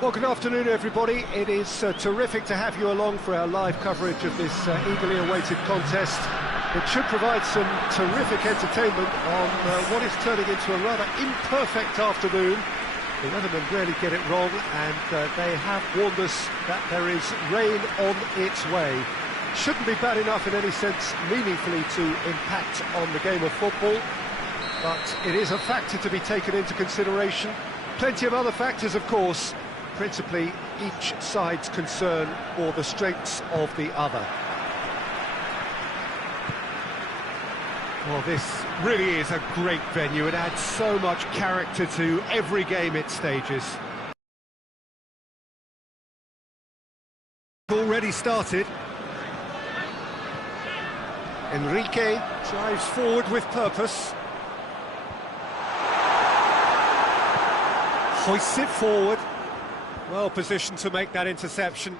Well, good afternoon, everybody. It is terrific to have you along for our live coverage of this eagerly awaited contest. It should provide some terrific entertainment on what is turning into a rather imperfect afternoon. The weathermen rarely get it wrong, and they have warned us that there is rain on its way. Shouldn't be bad enough in any sense meaningfully to impact on the game of football, but it is a factor to be taken into consideration. Plenty of other factors, of course, principally each side's concern or the strengths of the other. Well, this really is a great venue. It adds so much character to every game it stages. Already started. Enrique drives forward with purpose. Hoists it forward. Well positioned to make that interception.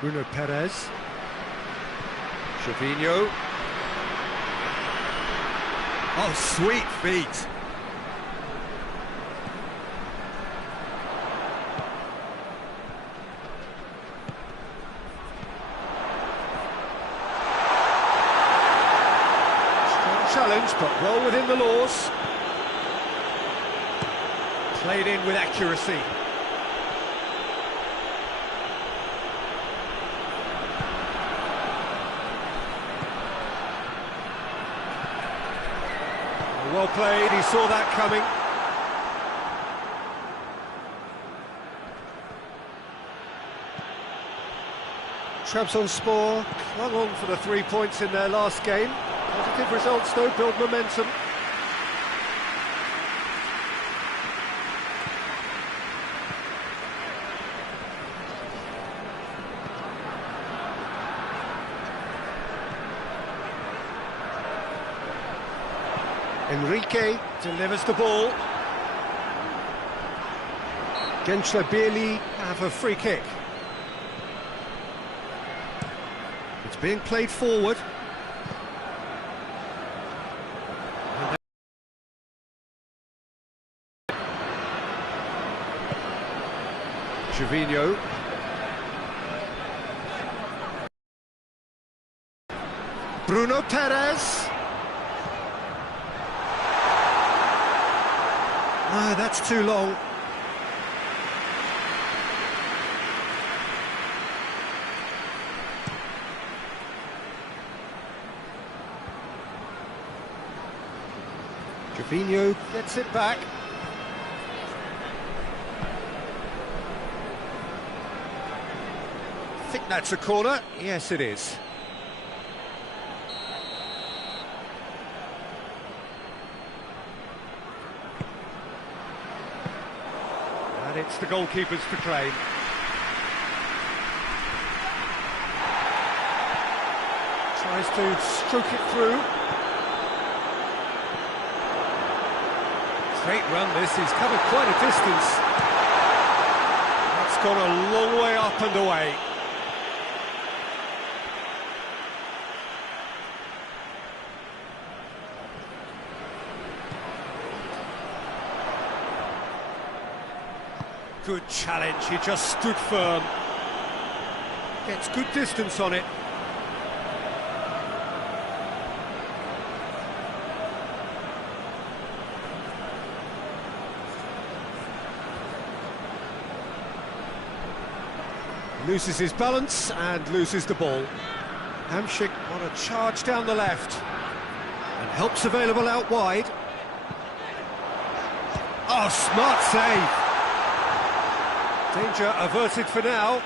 Bruno Perez. Trevino. Oh, sweet feet. Strong challenge, but well within the laws. Played in with accuracy. Well played, he saw that coming. Trabzonspor clung on for the 3 points in their last game. Positive results though, build momentum. Enrique delivers the ball. Genç have a free kick. It's being played forward. Trevino. Bruno Perez. Ah, that's too long. Trevino gets it back. I think that's a corner. Yes, it is. It's the goalkeepers to claim. Tries to stroke it through. Great run this, he's covered quite a distance. That's gone a long way up and away. Good challenge, he just stood firm. Gets good distance on it. Loses his balance and loses the ball. Hamsik on a charge down the left. And help's available out wide. Oh, smart save. Danger averted for now.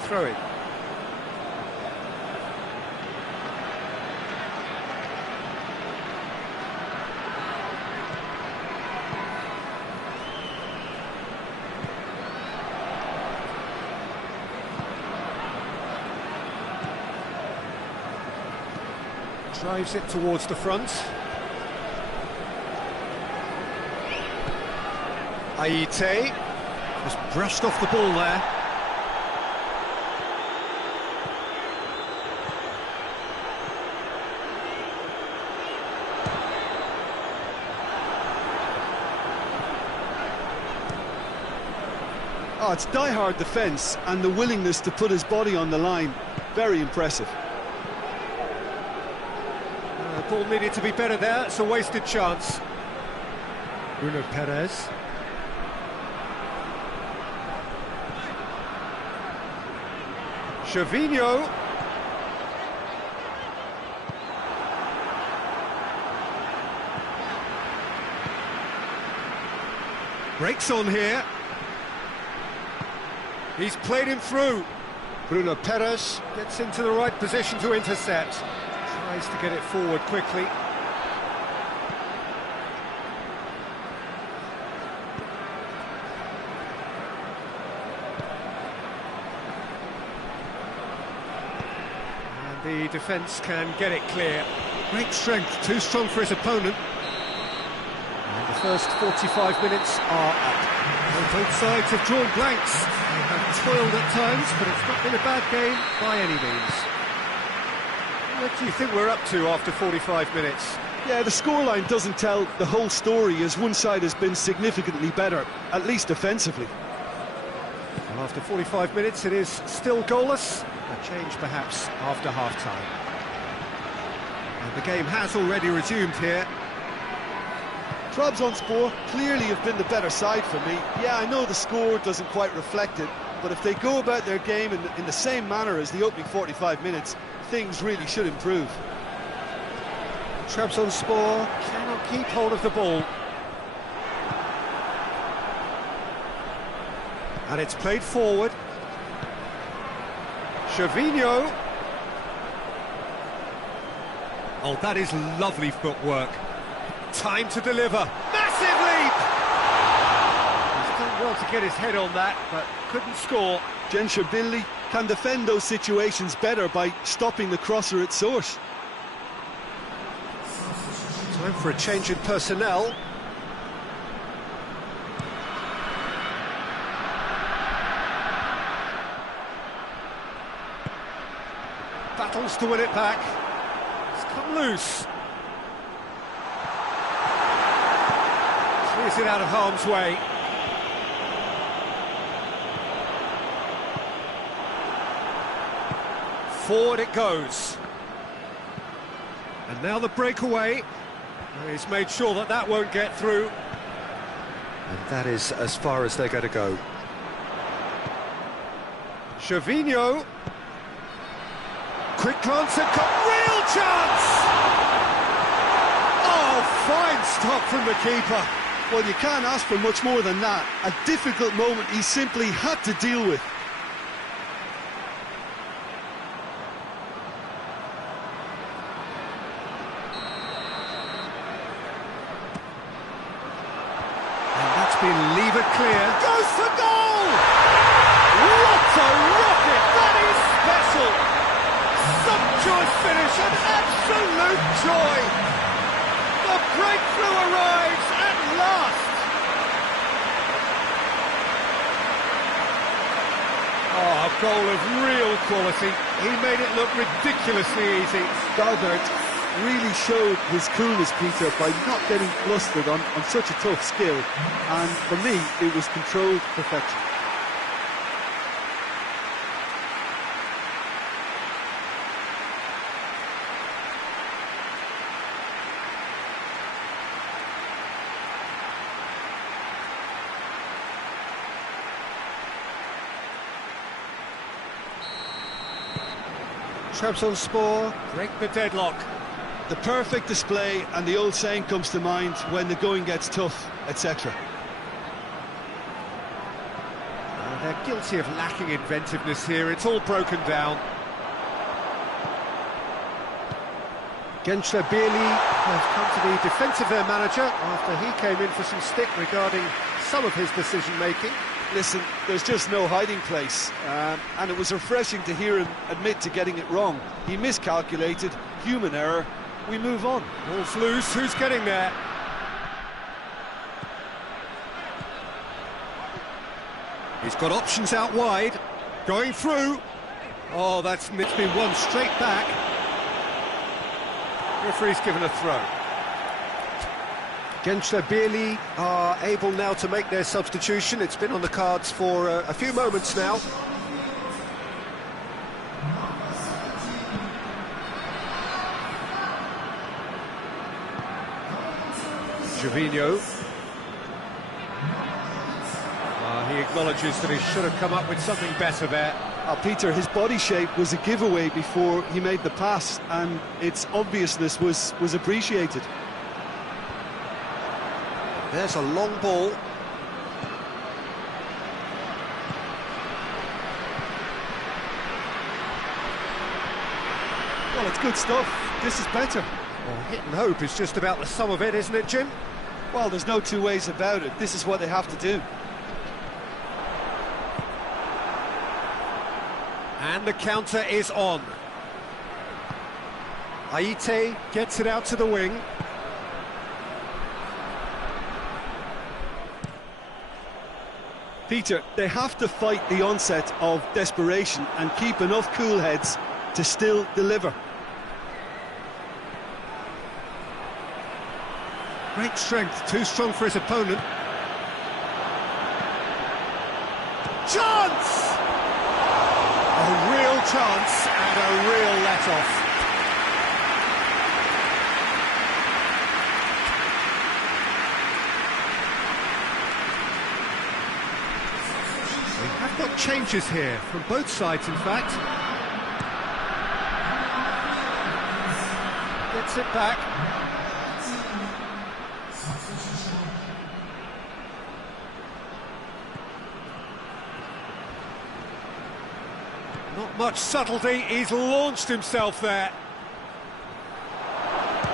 Throw it. Drives it towards the front. Aite just brushed off the ball there. Oh, it's die-hard defence and the willingness to put his body on the line. Very impressive. Ball needed to be better there. It's a wasted chance. Bruno Perez. Gervinho. Breaks on here. He's played him through. Bruno Perez gets into the right position to intercept. Tries to get it forward quickly. And the defence can get it clear. Great strength, too strong for his opponent. And the first 45 minutes are up. Both sides have drawn blanks. They have toiled at times, but it's not been a bad game by any means. What do you think we're up to after 45 minutes? Yeah, the scoreline doesn't tell the whole story, as one side has been significantly better, at least defensively. Well, after 45 minutes it is still goalless. A change perhaps after half-time. And the game has already resumed here. Trabzonspor clearly have been the better side for me. Yeah, I know the score doesn't quite reflect it, but if they go about their game in the same manner as the opening 45 minutes, things really should improve. Trabzonspor cannot keep hold of the ball. And it's played forward. Gervinho. Oh, that is lovely footwork. Time to deliver. Massive leap! He's done well to get his head on that, but couldn't score. Genç can defend those situations better by stopping the crosser at source. Time for a change in personnel. Battles to win it back. It's come loose. Clears it out of harm's way. Forward it goes. And now the breakaway. He's made sure that that won't get through. And that is as far as they're going to go. Gervinho. Quick glance and real chance! Oh, fine stop from the keeper. Well, you can't ask for much more than that. A difficult moment he simply had to deal with. And that's been levered clear. Goes for goal! What a rocket! That is special! Sumptuous finish and absolute joy! The breakthrough arrives at last! Oh, a goal of real quality. He made it look ridiculously easy. Dalbert really showed his coolness, Peter, by not getting flustered on such a tough skill. And for me, it was controlled perfection. Trabzonspor break the deadlock. The perfect display, and the old saying comes to mind: when the going gets tough, etc. They're guilty of lacking inventiveness here. It's all broken down. Genç have come to the defence of their manager after he came in for some stick regarding some of his decision-making. Listen, there's just no hiding place, and it was refreshing to hear him admit to getting it wrong. He miscalculated, human error, we move on. Ball's loose, who's getting there? He's got options out wide, going through. Oh, it's been won straight back. Referee's given a throw. Gençler are able now to make their substitution. It's been on the cards for a few moments now. Jovino. He acknowledges that he should have come up with something better there. Peter, his body shape was a giveaway before he made the pass, and its obviousness was appreciated. There's a long ball. Well, it's good stuff. This is better. Well, hit and hope is just about the sum of it, isn't it, Jim? Well, there's no two ways about it. This is what they have to do. And the counter is on. Aite gets it out to the wing. Peter, they have to fight the onset of desperation and keep enough cool heads to still deliver. Great strength, too strong for his opponent. Chance! A real chance and a real let-off. We have got changes here, from both sides in fact. Gets it back. Not much subtlety, he's launched himself there.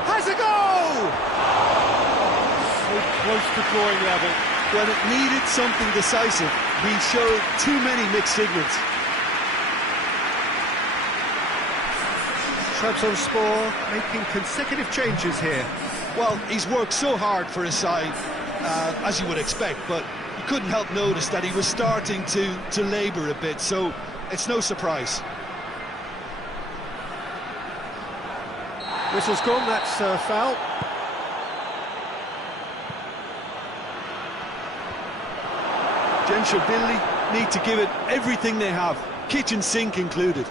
Has a goal! So close to drawing level. When it needed something decisive, he showed too many mixed signals. Trabzonspor making consecutive changes here. Well, he's worked so hard for his side, as you would expect, but you couldn't help notice that he was starting to labour a bit, so it's no surprise. Whistle's gone, that's a foul. Genç need to give it everything they have, kitchen sink included.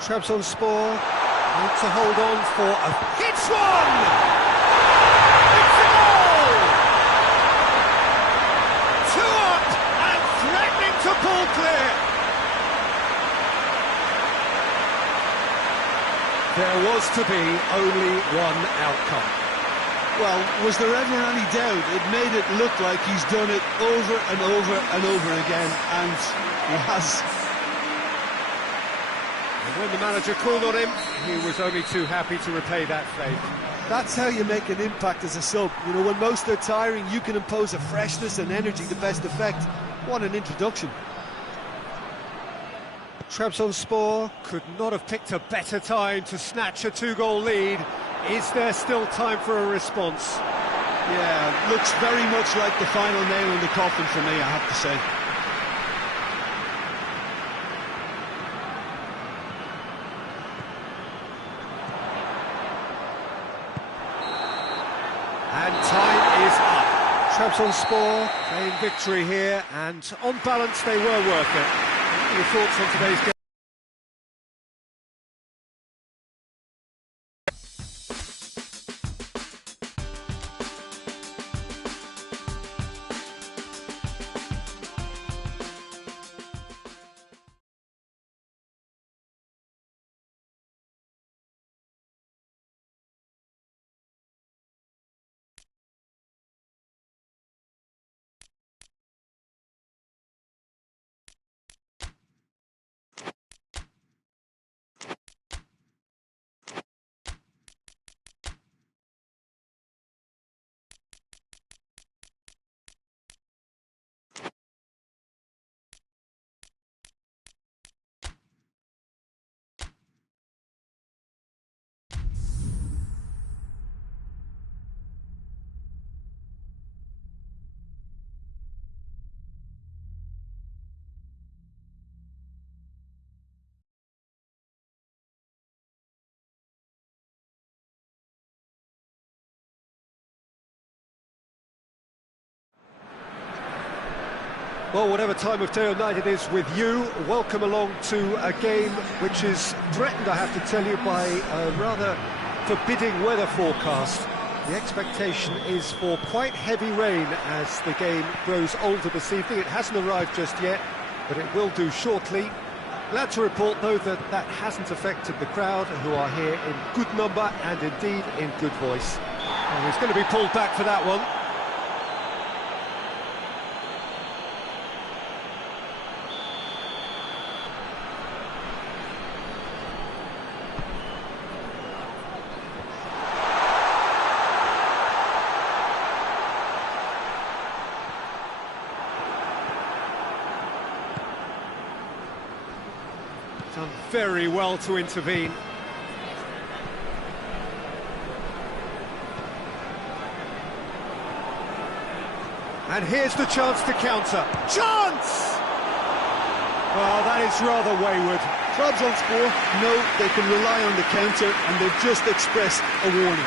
Trabzonspor need to hold on for a... Hits one! It's a goal! 2 up and threatening to pull clear. There was to be only one outcome. Well, was there ever any doubt? It made it look like he's done it over and over and over again, and he has. And when the manager called on him, he was only too happy to repay that faith. That's how you make an impact as a sub. You know, when most are tiring, you can impose a freshness and energy to best effect. What an introduction. Trabzonspor could not have picked a better time to snatch a 2-goal lead. Is there still time for a response? Yeah, looks very much like the final nail in the coffin for me, I have to say. And time is up. Trabzonspor claim victory here, and on balance they were worth it. What are your thoughts on today's game? Well, whatever time of day or night it is with you, welcome along to a game which is threatened, I have to tell you, by a rather forbidding weather forecast. The expectation is for quite heavy rain as the game grows older this evening. It hasn't arrived just yet, but it will do shortly. Glad to report, though, that that hasn't affected the crowd, who are here in good number and indeed in good voice. And he's going to be pulled back for that one. Done very well to intervene. And here's the chance to counter. Chance! Well, that is rather wayward. Trabzonspor know they can rely on the counter, and they've just expressed a warning.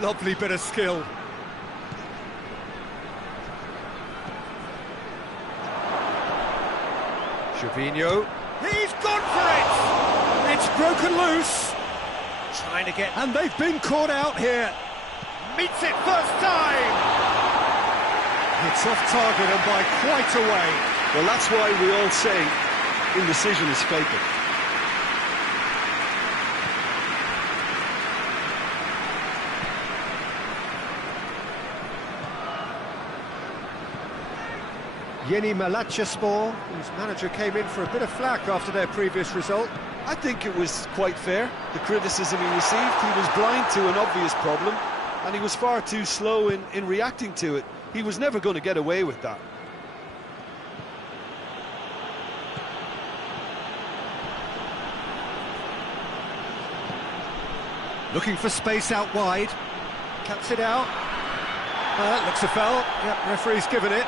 Lovely bit of skill. Gervinho. He's gone for it! It's broken loose. Trying to get... And they've been caught out here. Meets it first time! It's off target and by quite a way. Well, that's why we all say indecision is fatal. Yeni Malatyaspor, whose manager came in for a bit of flack after their previous result. I think it was quite fair, the criticism he received. He was blind to an obvious problem, and he was far too slow in reacting to it. He was never going to get away with that. Looking for space out wide. Cuts it out. Looks a foul. Yep, referee's given it.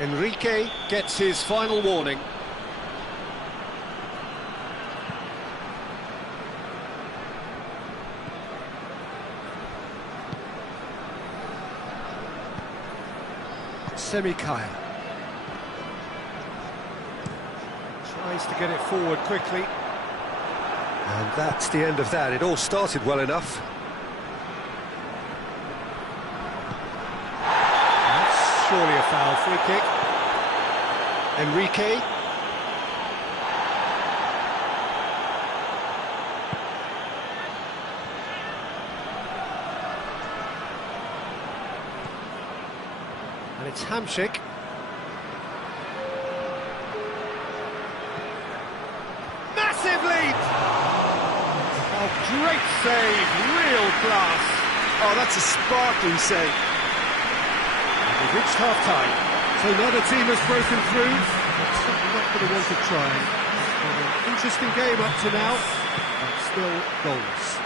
Enrique gets his final warning. Semikaya tries to get it forward quickly. And that's the end of that. It all started well enough. Surely a foul. Free kick. Enrique. And it's Hamsik. Massive lead! Oh, great save. Real class. Oh, that's a sparkling save. We've reached half-time, so neither team has broken through. It's certainly not going to want to try. An interesting game up to now, but still goalless.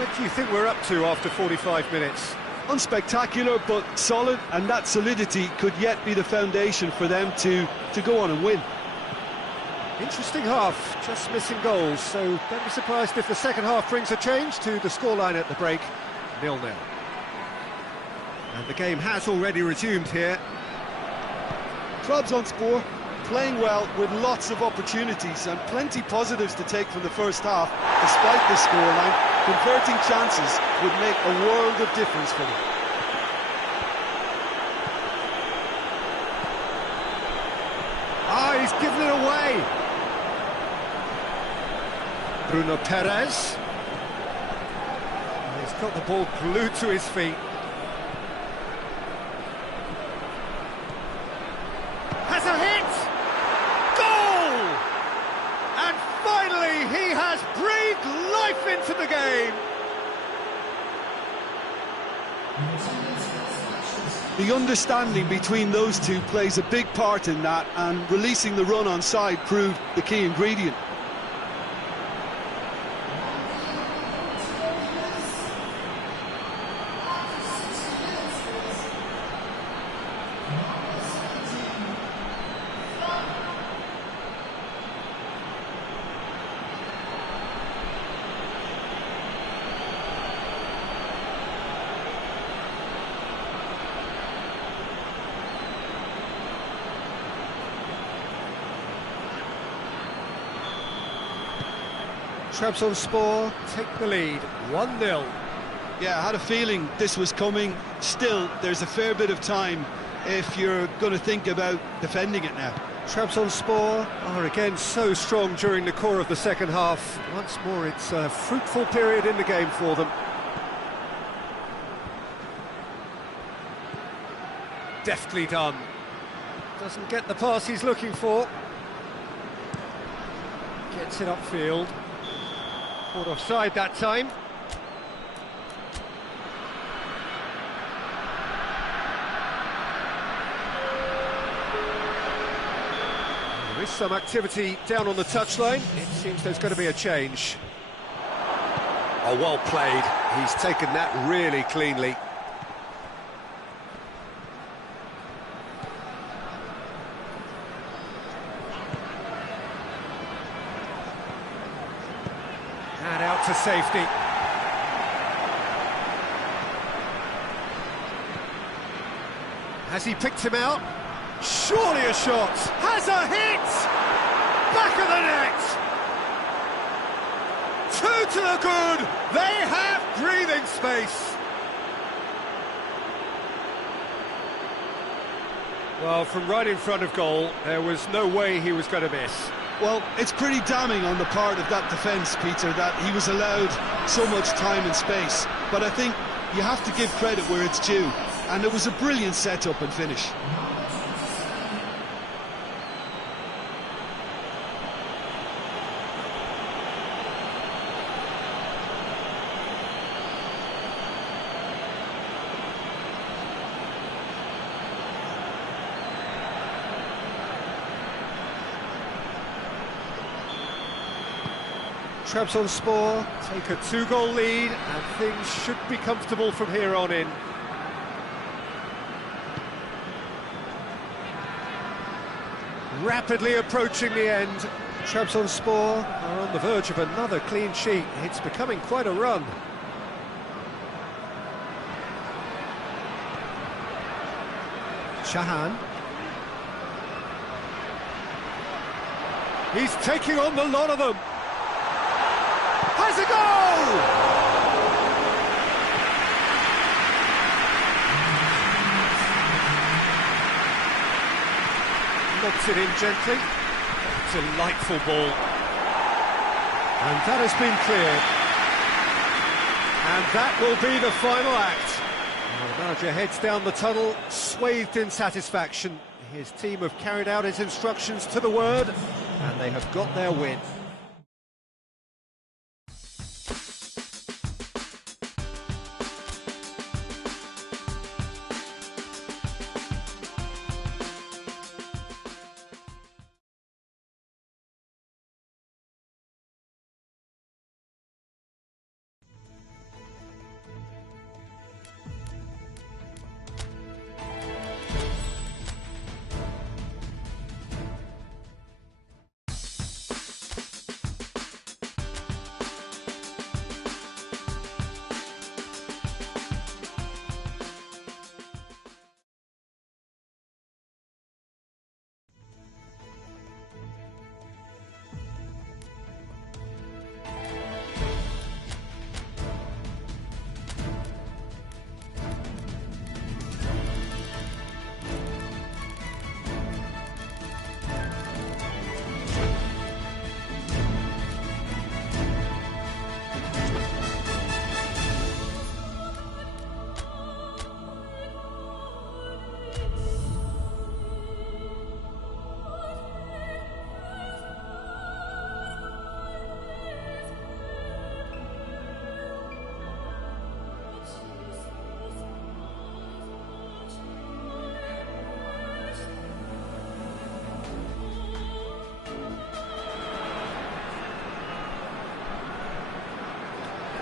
What do you think we're up to after 45 minutes? Unspectacular, but solid, and that solidity could yet be the foundation for them to go on and win. Interesting half, just missing goals, so don't be surprised if the second half brings a change to the scoreline at the break, 0-0. And the game has already resumed here. Trabzonspor playing well with lots of opportunities and plenty positives to take from the first half. Despite this scoreline, converting chances would make a world of difference for them. Ah, he's given it away. Bruno Perez. He's got the ball glued to his feet. Has a hit! Goal! And finally he has breathed life into the game. The understanding between those two plays a big part in that, and releasing the run on side proved the key ingredient. Trabzonspor take the lead, 1-0. Yeah, I had a feeling this was coming. Still, there's a fair bit of time if you're going to think about defending it now. Trabzonspor are again so strong during the core of the second half. Once more, it's a fruitful period in the game for them. Deftly done. Doesn't get the pass he's looking for. Gets it upfield. Caught offside that time. There is some activity down on the touchline. It seems there's going to be a change. Oh, well played. He's taken that really cleanly. And out to safety. Has he picked him out? Surely a shot. Has a hit! Back of the net! Two to the good! They have breathing space! Well, from right in front of goal, there was no way he was going to miss. Well, it's pretty damning on the part of that defence, Peter, that he was allowed so much time and space. But I think you have to give credit where it's due. And it was a brilliant set-up and finish. Trabzonspor take a 2-goal lead and things should be comfortable from here on in. Rapidly approaching the end. Trabzonspor are on the verge of another clean sheet. It's becoming quite a run. Shahan. He's taking on the lot of them. Has a goal! Lobs it in gently. Delightful ball. And that has been cleared. And that will be the final act. And the manager heads down the tunnel, swathed in satisfaction. His team have carried out his instructions to the word, and they have got their win.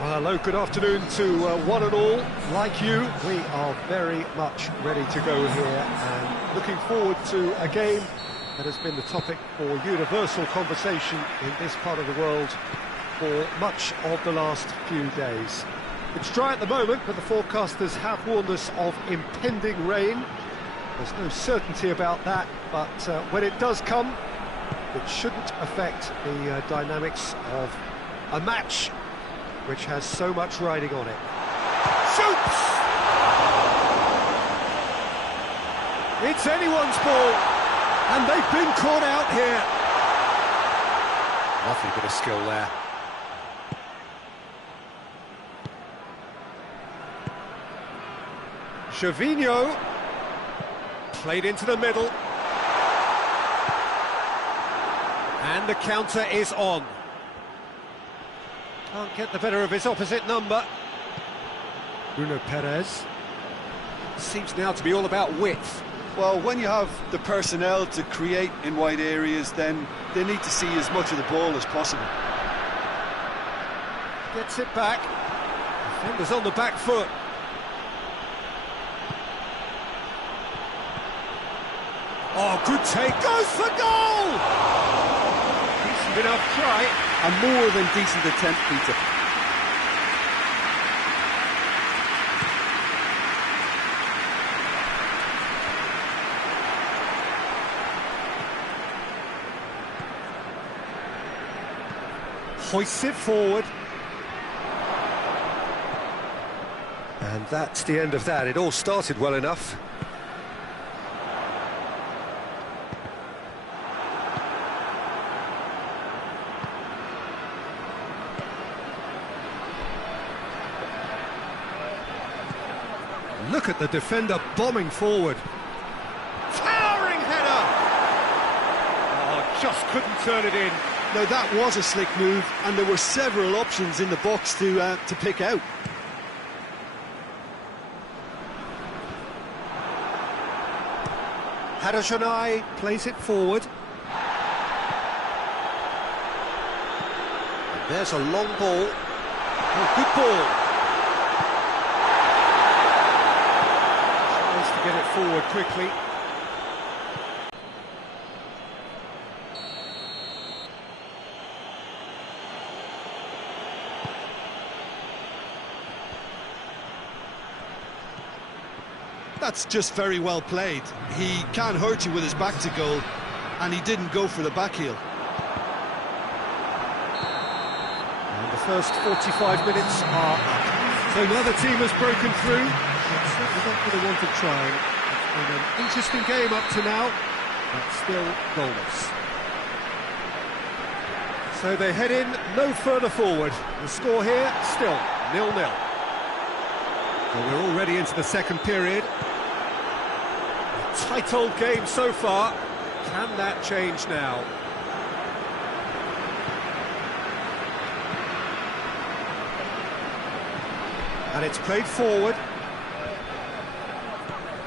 Well, hello, good afternoon to one and all. Like you, we are very much ready to go here and looking forward to a game that has been the topic for universal conversation in this part of the world for much of the last few days. It's dry at the moment, but the forecasters have warned us of impending rain. There's no certainty about that, but when it does come, it shouldn't affect the dynamics of A match which has so much riding on it. Shoots! It's anyone's ball, and they've been caught out here. Lovely bit of skill there. Gervinho played into the middle, and the counter is on. Can't get the better of his opposite number. Bruno Perez. Seems now to be all about width. Well, when you have the personnel to create in wide areas, then they need to see as much of the ball as possible. Gets it back. Defender's on the back foot. Oh, good take. Goes for goal! Decent enough try. A more than decent attempt, Peter. Hoists it forward. And that's the end of that. It all started well enough. Look at the defender bombing forward. Towering header! Oh, just couldn't turn it in. Now that was a slick move, and there were several options in the box to pick out. Hadershonai plays it forward. And there's a long ball. Oh, good ball. Tries to get it forward quickly. That's just very well played. He can't hurt you with his back to goal, and he didn't go for the back heel. And the first 45 minutes are up. So another team has broken through. It's certainly not for the want of trying. It's been an interesting game up to now, but still goalless. So they head in no further forward. The score here, still 0-0. Well, we're already into the second period. Tight old game so far. Can that change now? And it's played forward.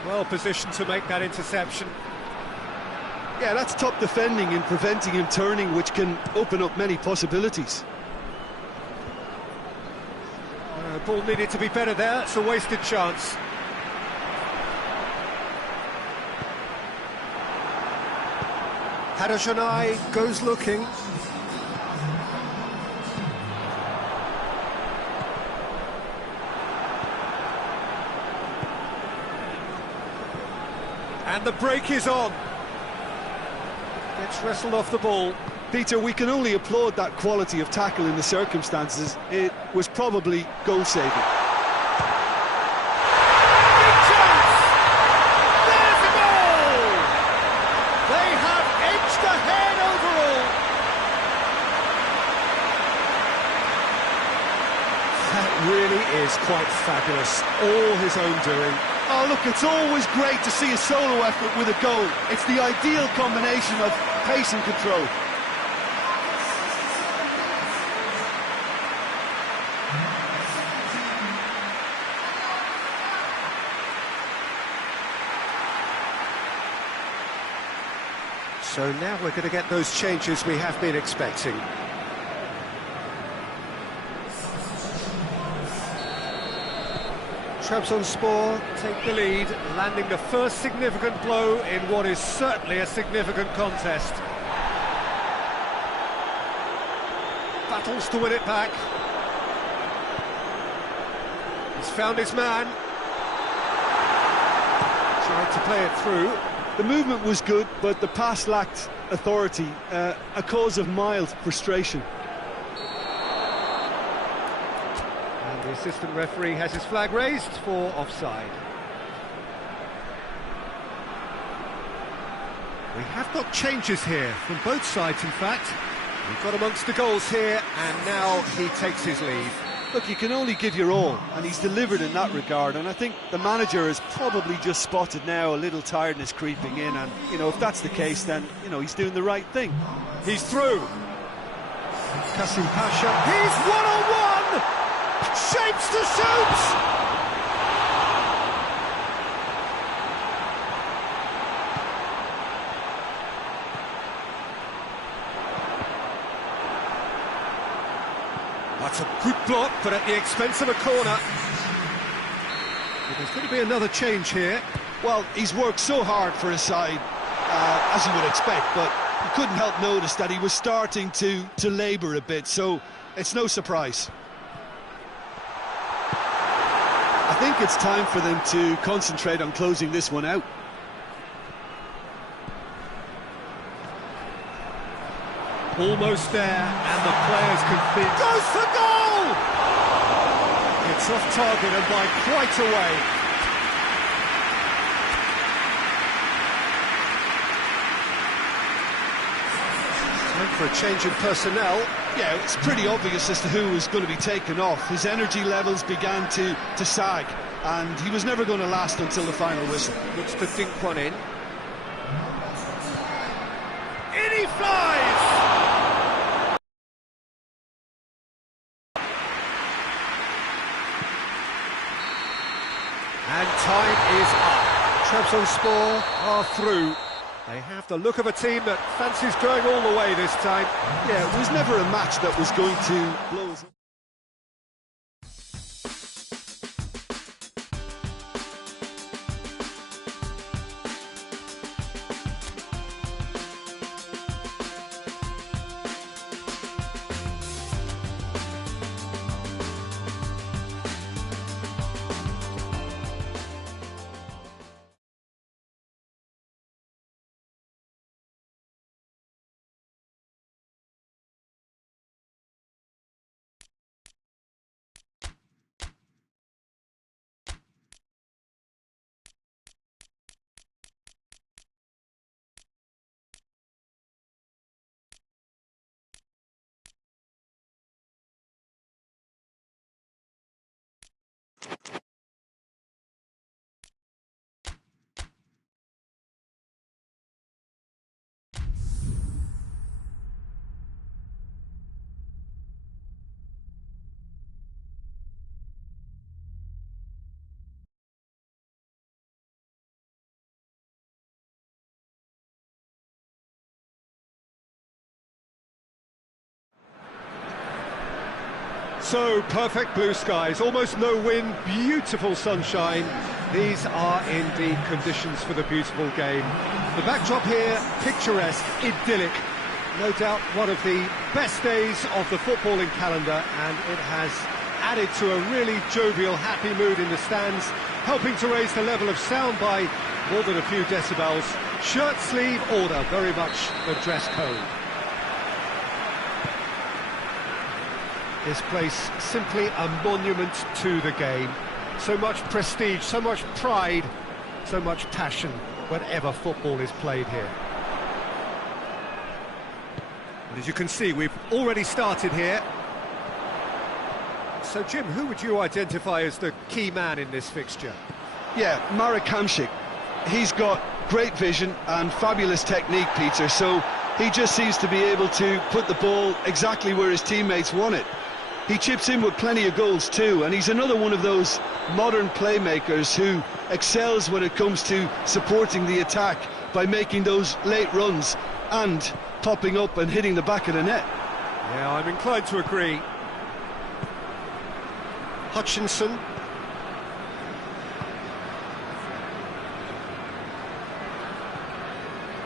Well positioned to make that interception. Yeah, that's top defending and preventing him turning, which can open up many possibilities. Ball needed to be better there. It's a wasted chance. Hadershonai goes looking. And the break is on. Gets wrestled off the ball. Peter, we can only applaud that quality of tackle in the circumstances. It was probably goal-saving. Big chance! There's a goal! They have edged ahead overall. That really is quite fabulous. All his own doing. Oh, look, it's always great to see a solo effort with a goal. It's the ideal combination of pace and control. So now we're going to get those changes we have been expecting. Trabzonspor take the lead, landing the first significant blow in what is certainly a significant contest. Battles to win it back. He's found his man. Tried to play it through. The movement was good, but the pass lacked authority, a cause of mild frustration. The assistant referee has his flag raised for offside. We have got changes here from both sides, in fact. We've got amongst the goals here, and now he takes his leave. Look, you can only give your all, and he's delivered in that regard, and I think the manager has probably just spotted now a little tiredness creeping in, and, you know, if that's the case, then, you know, he's doing the right thing. He's through. Kasim Pasha, he's one-on-one! Shapes to shoot! That's a good block, but at the expense of a corner. But there's going to be another change here. Well, he's worked so hard for his side, as you would expect, but you couldn't help notice that he was starting to labour a bit, so it's no surprise. I think it's time for them to concentrate on closing this one out. Almost there, and the players can fit. Goes for goal! It's off target and by quite a way. Time for a change in personnel. Yeah, it's pretty obvious as to who was going to be taken off. His energy levels began to sag, and he was never going to last until the final whistle. Looks to dink one in. In he flies! And time is up. Trabzonspor are through. They have the look of a team that fancies going all the way this time. Yeah, it was never a match that was going to blow us up. So, perfect blue skies, almost no wind, beautiful sunshine. These are indeed conditions for the beautiful game. The backdrop here, picturesque, idyllic. No doubt one of the best days of the footballing calendar, and it has added to a really jovial, happy mood in the stands, helping to raise the level of sound by more than a few decibels. Shirt sleeve order, very much the dress code. This place simply a monument to the game. So much prestige, so much pride, so much passion whenever football is played here. And as you can see, we've already started here. So Jim, who would you identify as the key man in this fixture? Yeah, Marek Hamšík. He's got great vision and fabulous technique, Peter, so he just seems to be able to put the ball exactly where his teammates want it. He chips in with plenty of goals too, and he's another one of those modern playmakers who excels when it comes to supporting the attack by making those late runs and popping up and hitting the back of the net. Yeah, I'm inclined to agree. Hutchinson.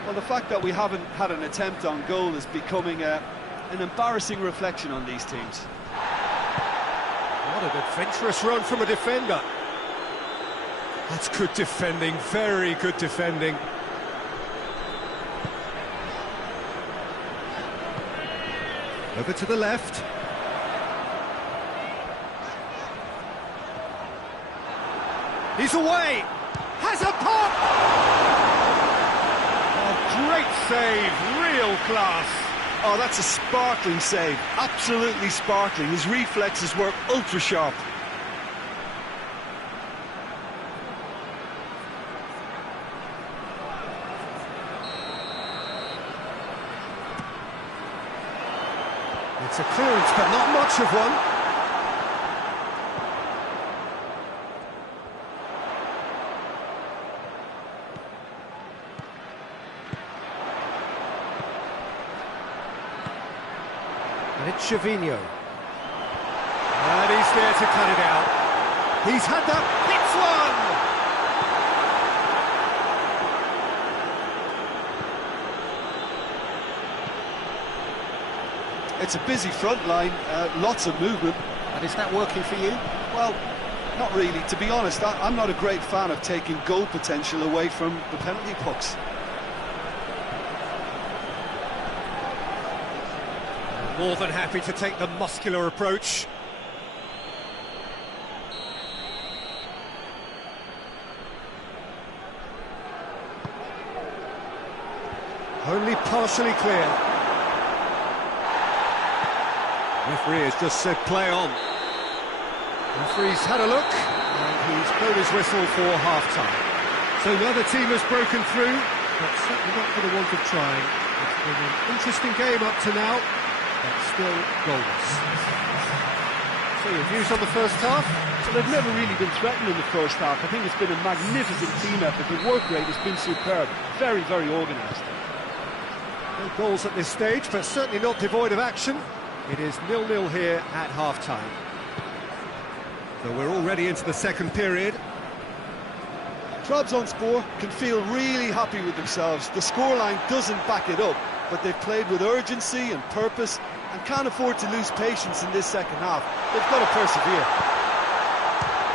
Well, the fact that we haven't had an attempt on goal is becoming an embarrassing reflection on these teams. What an adventurous run from a defender. That's good defending, very good defending. Over to the left. He's away! Has a pop! Oh, great save, real class. Oh, that's a sparkling save, absolutely sparkling. His reflexes were ultra-sharp. It's a clearance, but not much of one. And it's Trevino. And he's there to cut it out. He's had that. It's a busy front line, lots of movement. And is that working for you? Well, not really. To be honest, I'm not a great fan of taking goal potential away from the penalty box. More than happy to take the muscular approach. Only partially clear. Referee has just said play on. Referee's had a look, and he's blown his whistle for half-time. So neither team has broken through, but certainly not for the want of trying. It's been an interesting game up to now, but still goalless. So your views on the first half? Well, they've never really been threatened in the first half. I think it's been a magnificent team effort. The work rate has been superb. Very, very organised. No goals at this stage, but certainly not devoid of action. It is 0-0 here at half-time. So we're already into the second period. Trabzonspor can feel really happy with themselves. The scoreline doesn't back it up, but they've played with urgency and purpose and can't afford to lose patience in this second half. They've got to persevere.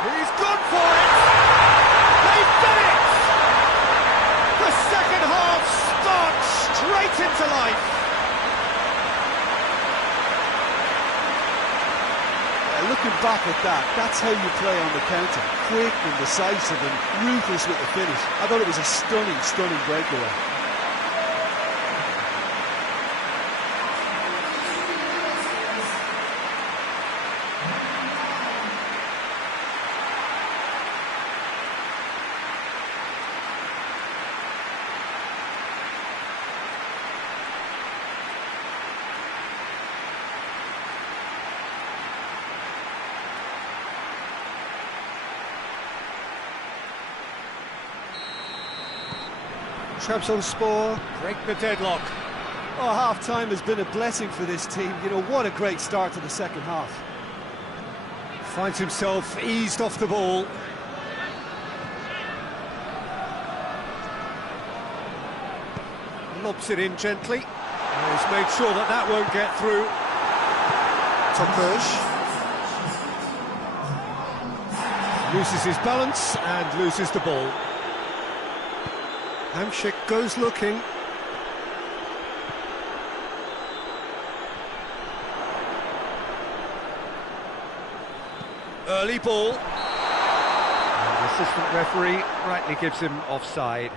He's gone for it! They've done it! The second half starts straight into life. Looking back at that, that's how you play on the counter. Quick and decisive and ruthless with the finish. I thought it was a stunning, stunning breakaway. Trabzonspor break the deadlock. Oh, half-time has been a blessing for this team. You know, what a great start to the second half. Finds himself eased off the ball. Lobs it in gently. And he's made sure that that won't get through. Topuz loses his balance and loses the ball. Hamšík goes looking. Early ball. And the assistant referee rightly gives him offside.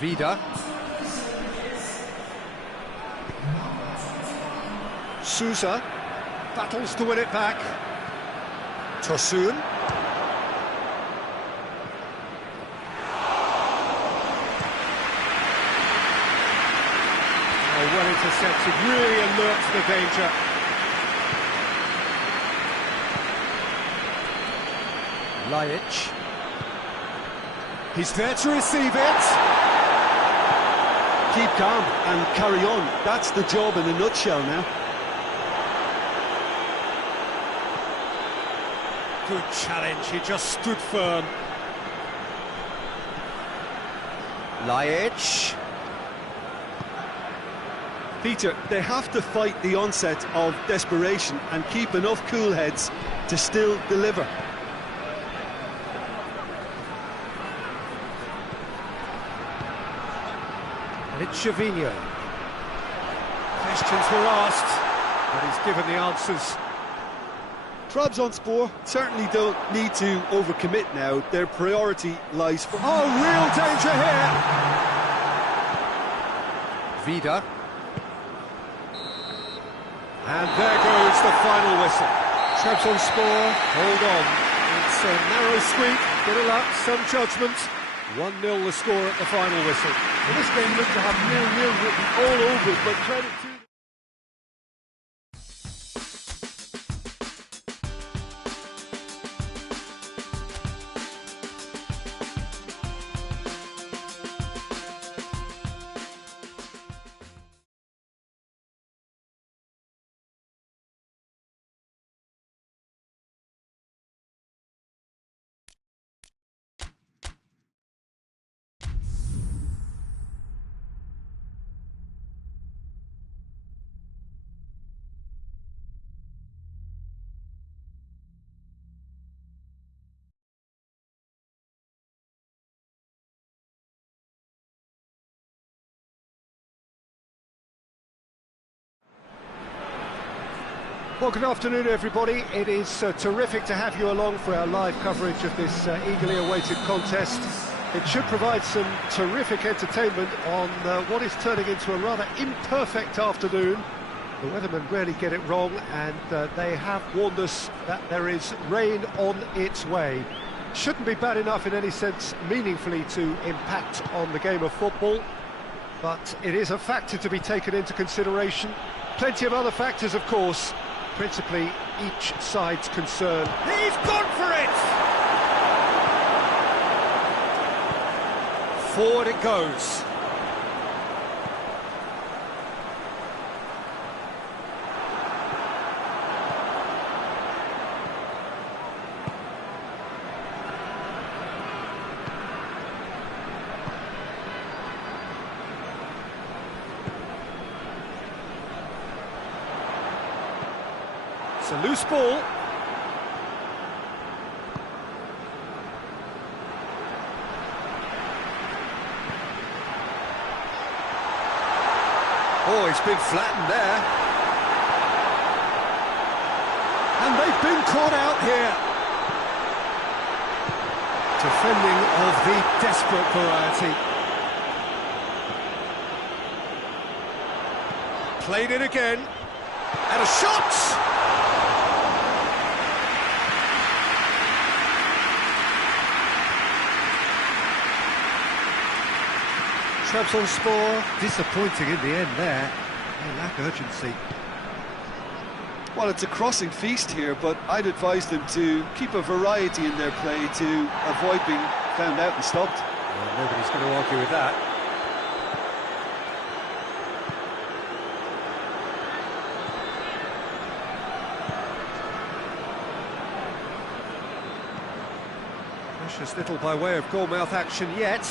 Vida. Sousa battles to win it back. Tosun. Oh, well intercepted, really alert to the danger. Lajic. He's there to receive it. Keep calm and carry on. That's the job in a nutshell now. Good challenge, he just stood firm. Lajic. Peter, they have to fight the onset of desperation and keep enough cool heads to still deliver. And it's Trevino. Questions were asked, but he's given the answers. Trabzonspor certainly don't need to overcommit now. Their priority lies for... Oh, real danger here! Vida. And there goes the final whistle. Trabzonspor, hold on. It's a narrow squeak, bit of luck, some judgment. 1-0 the score at the final whistle. Well, this game looked to have 0-0 written all over it, but credit to... Well, good afternoon, everybody. It is terrific to have you along for our live coverage of this eagerly awaited contest. It should provide some terrific entertainment on what is turning into a rather imperfect afternoon. The weathermen rarely get it wrong, and they have warned us that there is rain on its way. Shouldn't be bad enough in any sense meaningfully to impact on the game of football, but it is a factor to be taken into consideration. Plenty of other factors, of course. Principally, each side's concern. He's gone for it! Forward it goes. It's a loose ball. Oh, he's been flattened there. And they've been caught out here. Defending of the desperate variety. Played it again. And a shot! Trabzonspor disappointing in the end there. They lack urgency. Well, it's a crossing feast here, but I'd advise them to keep a variety in their play to avoid being found out and stopped. Well, nobody's going to argue with that. Precious little by way of goal-mouth action yet.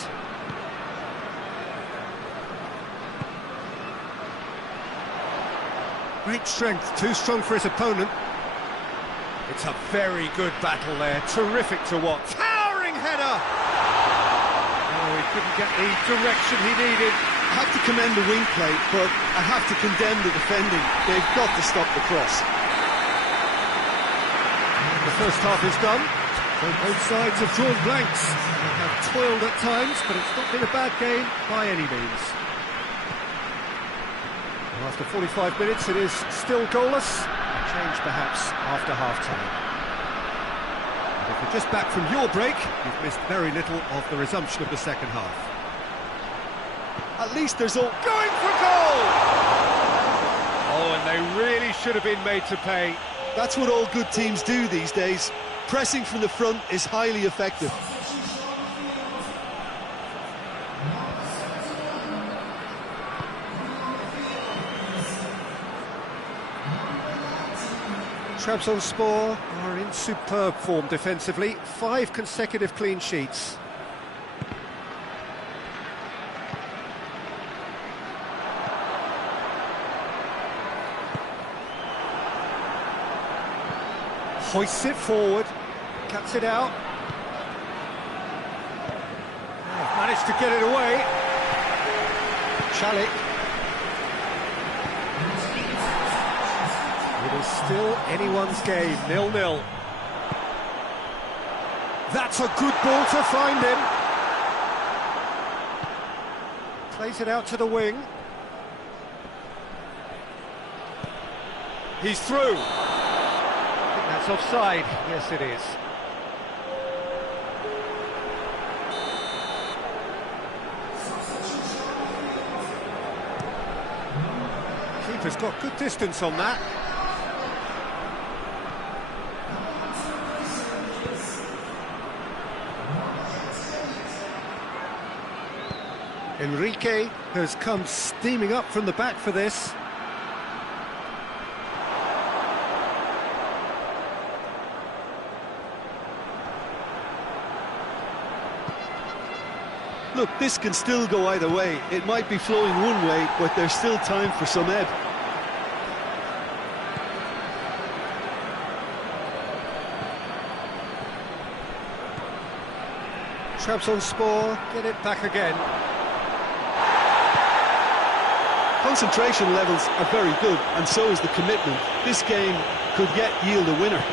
Great strength, too strong for his opponent. It's a very good battle there, terrific to watch. Towering header! Oh, he couldn't get the direction he needed. I have to commend the wing play, but I have to condemn the defending. They've got to stop the cross. The first half is done. Both sides have drawn blanks. They have toiled at times, but it's not been a bad game by any means. After 45 minutes, it is still goalless. A change, perhaps, after half-time. And if you're just back from your break, you've missed very little of the resumption of the second half. At least there's all... Going for goal! Oh, and they really should have been made to pay. That's what all good teams do these days. Pressing from the front is highly effective. Trabzonspor are in superb form defensively. 5 consecutive clean sheets. Hoists it forward, cuts it out. Managed to get it away. Salik. It is still anyone's game, 0-0. That's a good ball to find him. Plays it out to the wing. He's through. I think that's offside. Yes, it is. Keeper's got good distance on that. Enrique has come steaming up from the back for this. Look, this can still go either way. It might be flowing one way, but there's still time for some ebb. Trabzonspor get it back again. Concentration levels are very good, and so is the commitment. This game could yet yield a winner.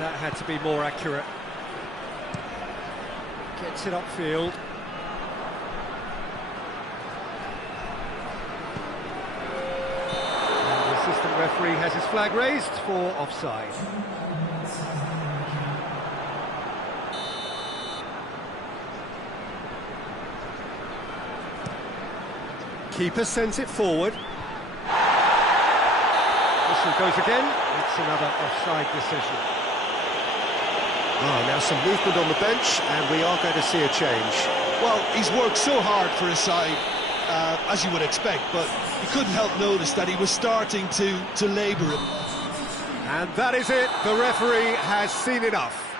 That had to be more accurate. Gets it upfield. And the assistant referee has his flag raised for offside. Keeper sends it forward. Whistle goes again. It's another offside decision. Oh, now some movement on the bench, and we are going to see a change. Well, he's worked so hard for his side, as you would expect, but you couldn't help notice that he was starting to labour him. And that is it. The referee has seen enough.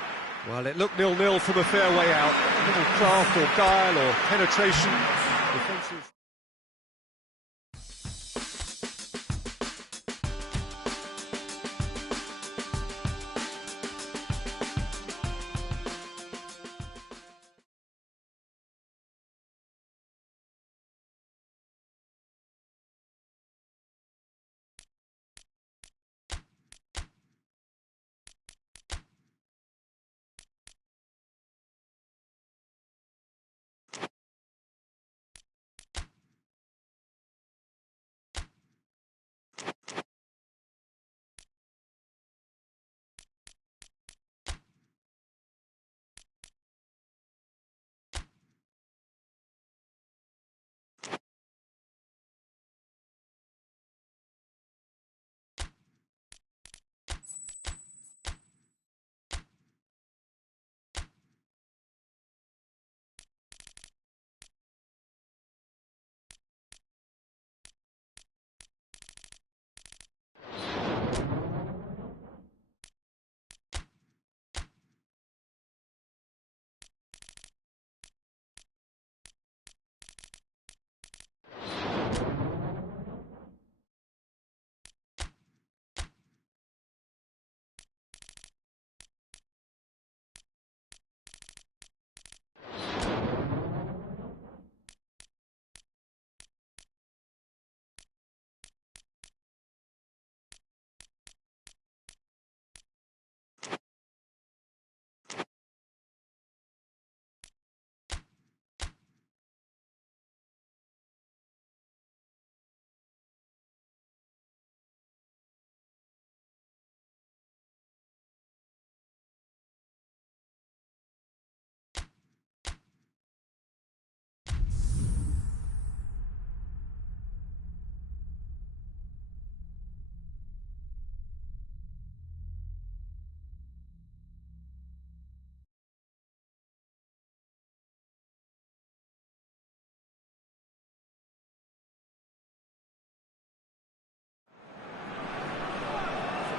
Well, it looked 0-0 from a fair way out. A little craft or guile or penetration. Defensive.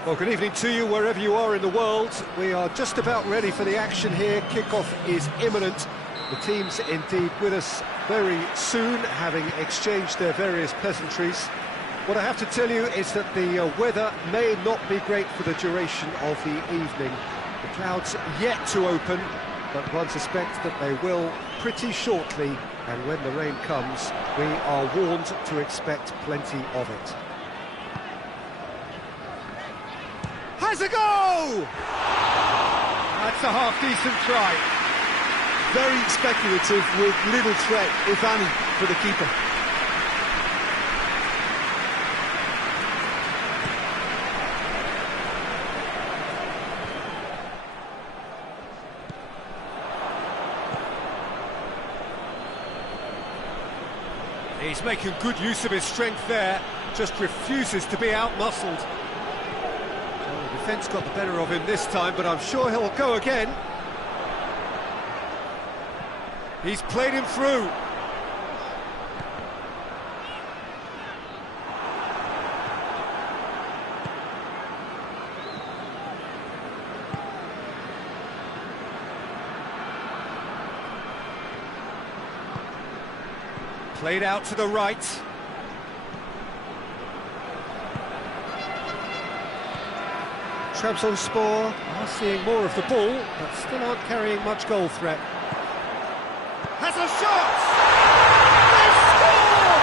Well, good evening to you wherever you are in the world. We are just about ready for the action here. Kickoff is imminent. The teams indeed with us very soon, having exchanged their various pleasantries. What I have to tell you is that the weather may not be great for the duration of the evening. The clouds yet to open, but one suspects that they will pretty shortly, and when the rain comes, we are warned to expect plenty of it. Has a go! That's a half-decent try. Very speculative with little threat, if any, for the keeper. He's making good use of his strength there, just refuses to be out-muscled. Well, the defence got the better of him this time, but I'm sure he'll go again. He's played him through. Played out to the right. Trabzonspor are seeing more of the ball, but still aren't carrying much goal threat. Has a shot! They score!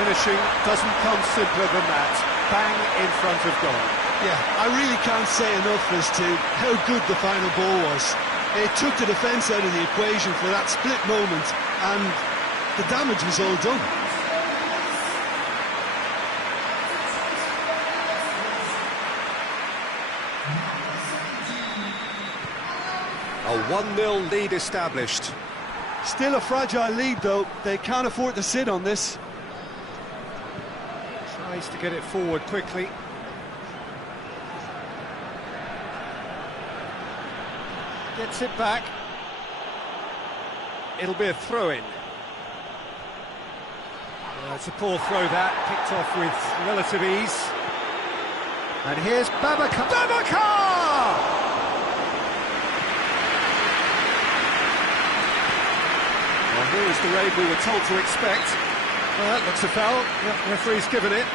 Finishing doesn't come simpler than that. Bang in front of goal. Yeah, I really can't say enough as to how good the final ball was. It took the defence out of the equation for that split moment, and the damage was all done. A 1-0 lead established. Still a fragile lead, though. They can't afford to sit on this. Tries to get it forward quickly. Gets it back. It'll be a throw-in. It's a poor throw that, picked off with relative ease. And here's Babacar! Babacar! Well, here is the raid we were told to expect. Well, that looks a foul. Yep, referee's given it.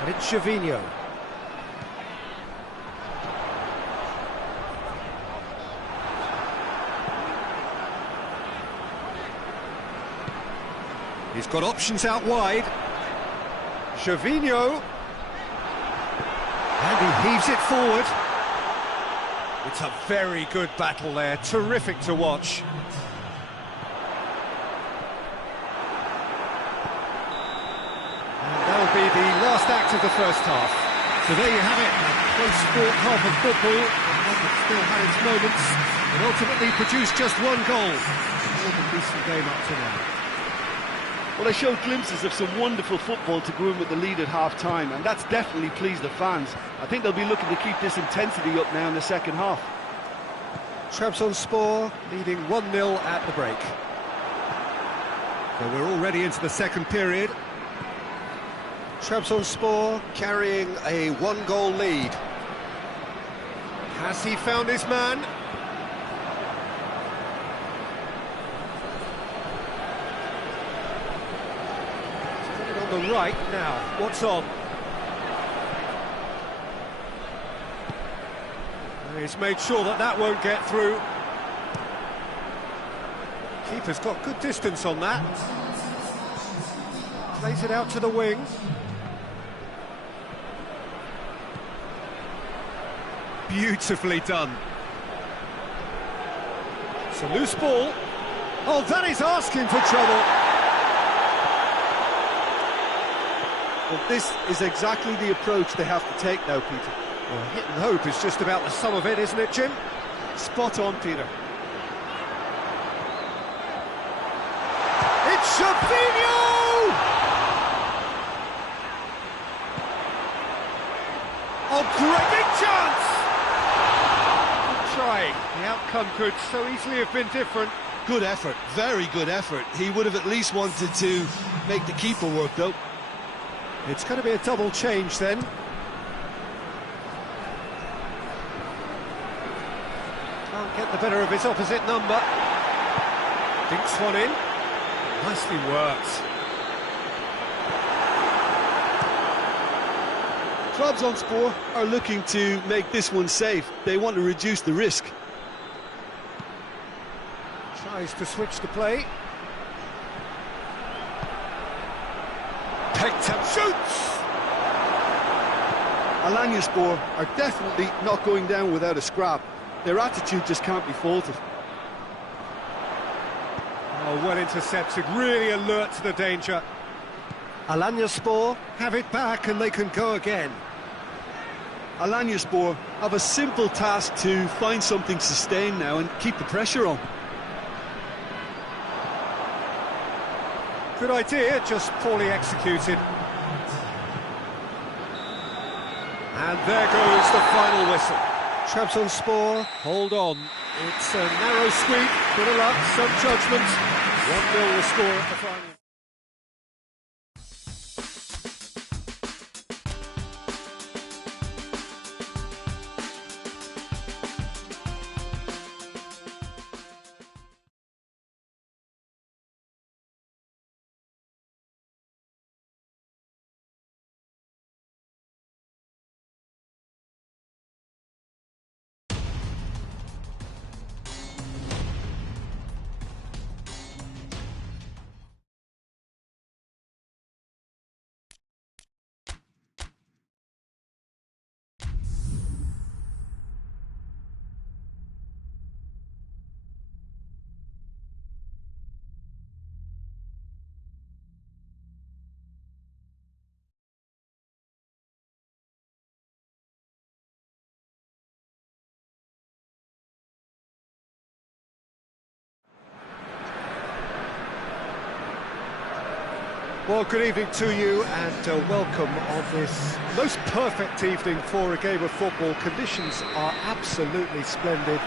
And it's Sezonu. He's got options out wide. Sezonu. And he heaves it forward. It's a very good battle there, terrific to watch. Be the last act of the first half. So there you have it, a close sport half of football, one that still had its moments, and ultimately produced just one goal. All the decent game up to now. Well, they showed glimpses of some wonderful football to go in with the lead at half-time, and that's definitely pleased the fans. I think they'll be looking to keep this intensity up now in the second half. Trabzonspor leading 1-0 at the break. So we're already into the second period. Trabzonspor carrying a 1-goal lead. Has he found his man? On the right now, what's on? He's made sure that that won't get through. Keeper's got good distance on that. Plays it out to the wing. Beautifully done. It's a loose ball. Oh, that is asking for trouble. Well, this is exactly the approach they have to take now, Peter. Well, hit and hope is just about the sum of it, isn't it, Jim? Spot on, Peter. It's Sezonu! Oh, great big chance! Good try. The outcome could so easily have been different. Good effort, very good effort. He would have at least wanted to make the keeper work, though. It's going to be a double change then. Can't get the better of his opposite number. Dinks one in. Nicely worked. Trabzonspor are looking to make this one safe. They want to reduce the risk. Tries to switch the play. Pecked up, shoots! Alanyaspor are definitely not going down without a scrap. Their attitude just can't be faulted. Oh, well intercepted, really alert to the danger. Alanyaspor have it back and they can go again. Alanyaspor have a simple task to find something sustained now and keep the pressure on. Good idea, just poorly executed. And there goes the final whistle. Trabzonspor, hold on. It's a narrow squeak, bit of luck, some judgment. 1-0 the score at the final. Well, good evening to you and welcome on this most perfect evening for a game of football. Conditions are absolutely splendid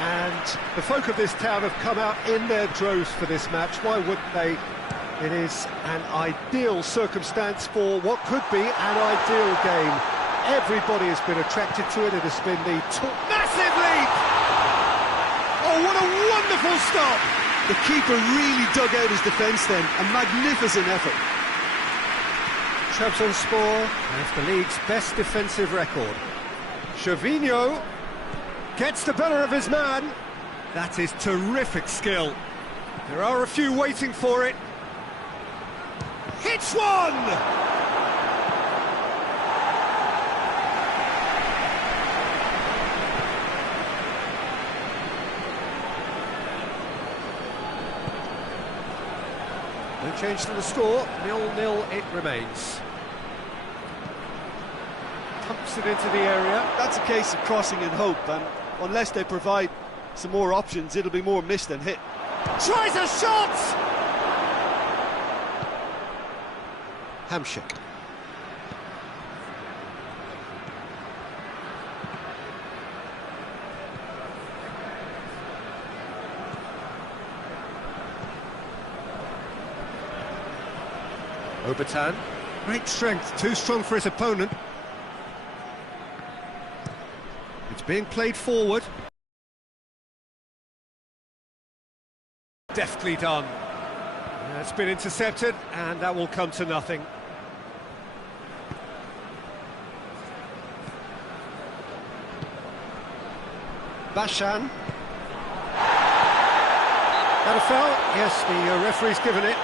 and the folk of this town have come out in their droves for this match. Why wouldn't they? It is an ideal circumstance for what could be an ideal game. Everybody has been attracted to it. It has been the massive leap! Oh, what a wonderful stop! The keeper really dug out his defence then, a magnificent effort. Trabzonspor have the league's best defensive record. Gervinho gets the better of his man. That is terrific skill. There are a few waiting for it. Hits one! No change to the score, 0-0 it remains. Pumps it into the area. That's a case of crossing in hope, and unless they provide some more options, it'll be more miss than hit. Tries a shot! Hamshik. Obertan, great strength, too strong for his opponent. It's being played forward. Deftly done. It's been intercepted, and that will come to nothing. Bashan. That a foul? Yes, the referee's given it.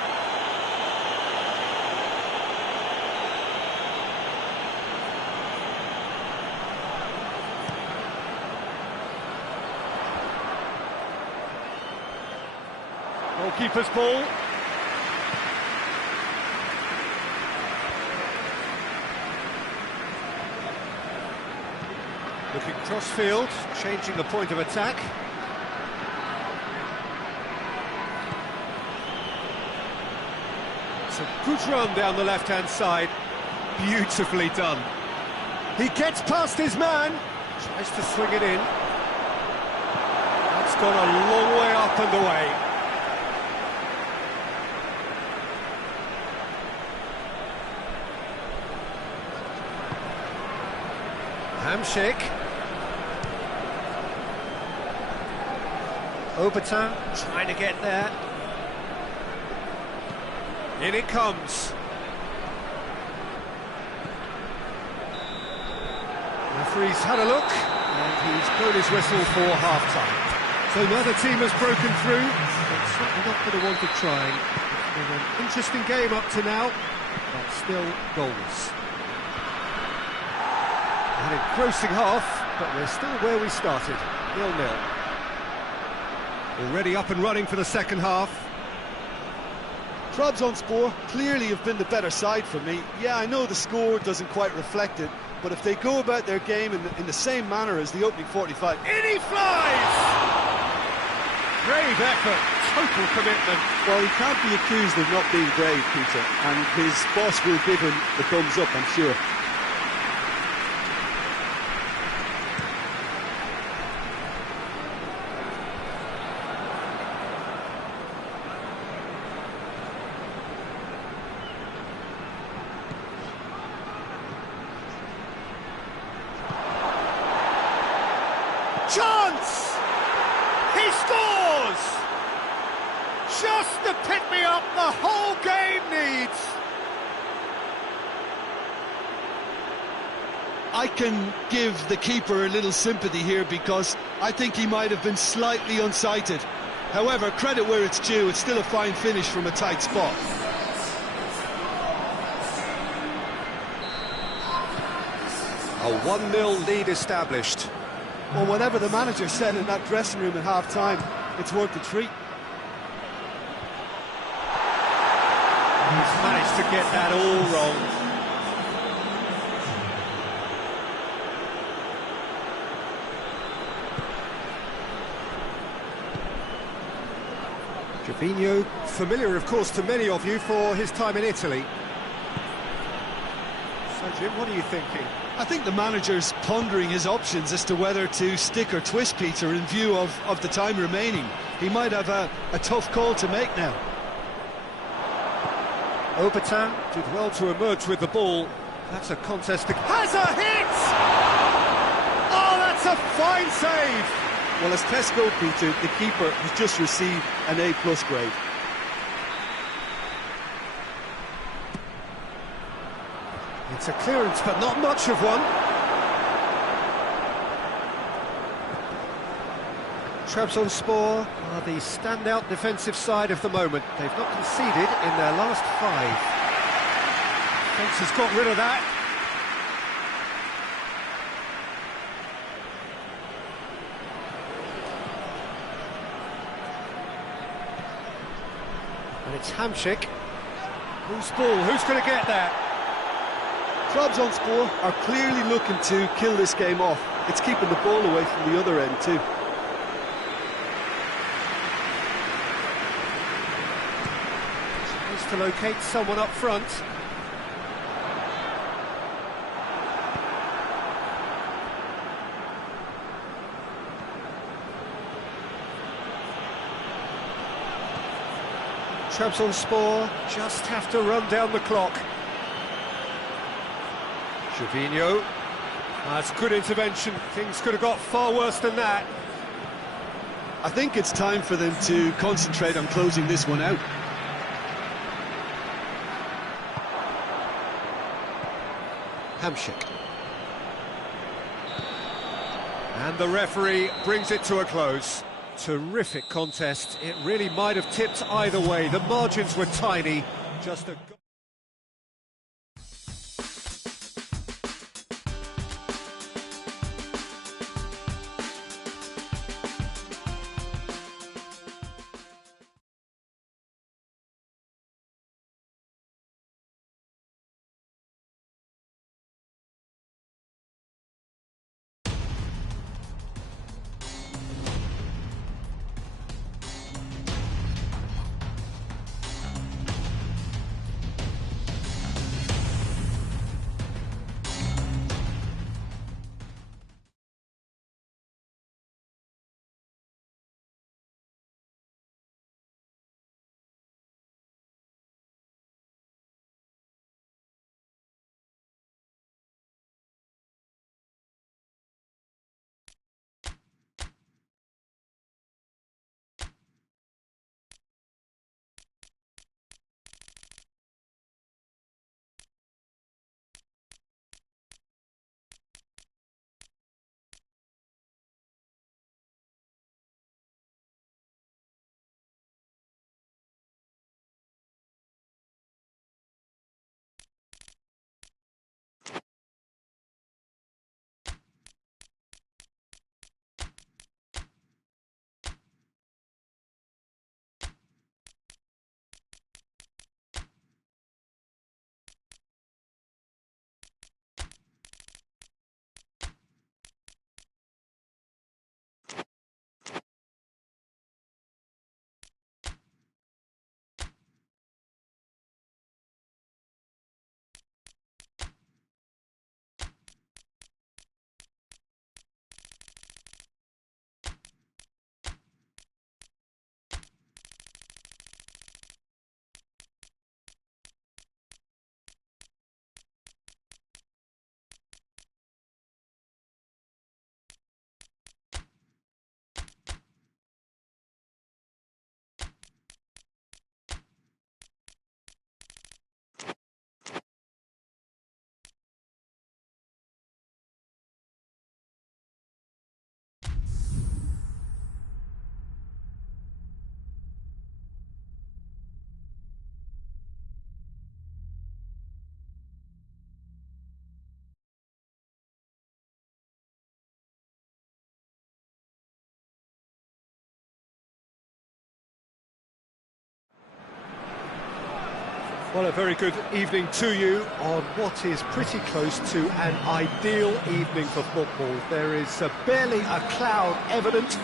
Goalkeeper's ball. Looking cross-field, changing the point of attack. It's a good run down the left-hand side. Beautifully done. He gets past his man. Tries to swing it in. That's gone a long way up and away. Hamsik. Obertan trying to get there. In it comes. Referee's had a look, and he's blown his whistle for half-time. So neither team has broken through, but certainly not for the want of trying. It's been an interesting game up to now, but still goals. An engrossing half, but we're still where we started, 0-0. Already up and running for the second half. Trabzonspor clearly have been the better side for me. Yeah, I know the score doesn't quite reflect it, but if they go about their game in the same manner as the opening 45... In he flies! Brave effort, total commitment. Well, he can't be accused of not being brave, Peter, and his boss will give him the thumbs up, I'm sure. Chance! He scores! Just the pick-me-up the whole game needs. I can give the keeper a little sympathy here because I think he might have been slightly unsighted. However, credit where it's due, it's still a fine finish from a tight spot. A 1-0 lead established. Well, whatever the manager said in that dressing room at half-time, it's worth the treat. He's managed to get that all wrong. Gervinho, familiar of course to many of you for his time in Italy. So Jim, what are you thinking? I think the manager's pondering his options as to whether to stick or twist Peter in view of the time remaining. He might have a tough call to make now. Obertan did well to emerge with the ball. That's a contest. Has a hit! Oh, that's a fine save! Well, as tests go, Peter, the keeper has just received an A+ grade. It's a clearance, but not much of one. Trabzonspor are the standout defensive side of the moment. They've not conceded in their last 5. Defence has got rid of that. And it's Hamsik. Who's ball? Who's going to get that? Trabzonspor are clearly looking to kill this game off. It's keeping the ball away from the other end too. Tries to locate someone up front. Trabzonspor just have to run down the clock. Gervinho, that's good intervention. Things could have got far worse than that. I think it's time for them to concentrate on closing this one out. Hamsik. And the referee brings it to a close. Terrific contest. It really might have tipped either way. The margins were tiny. Just a... Well, a very good evening to you on what is pretty close to an ideal evening for football. There is barely a cloud evident.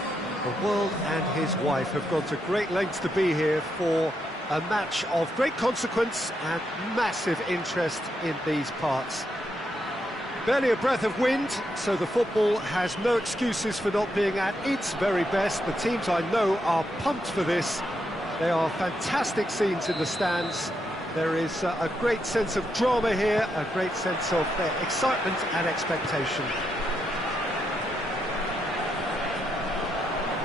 The world and his wife have gone to great lengths to be here for a match of great consequence and massive interest in these parts. Barely a breath of wind, so the football has no excuses for not being at its very best. The teams I know are pumped for this. They are fantastic scenes in the stands. There is a great sense of drama here, a great sense of excitement and expectation.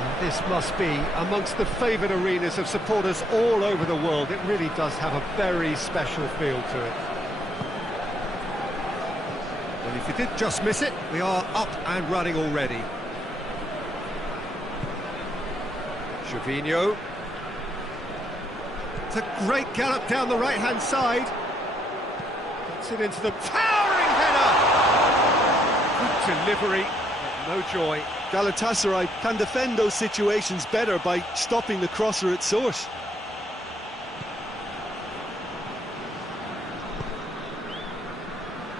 And this must be amongst the favoured arenas of supporters all over the world. It really does have a very special feel to it. Well, if you did just miss it, we are up and running already. Gervinho. It's a great gallop down the right-hand side. Gets it into the towering header. Good delivery, but no joy. Galatasaray can defend those situations better by stopping the crosser at source.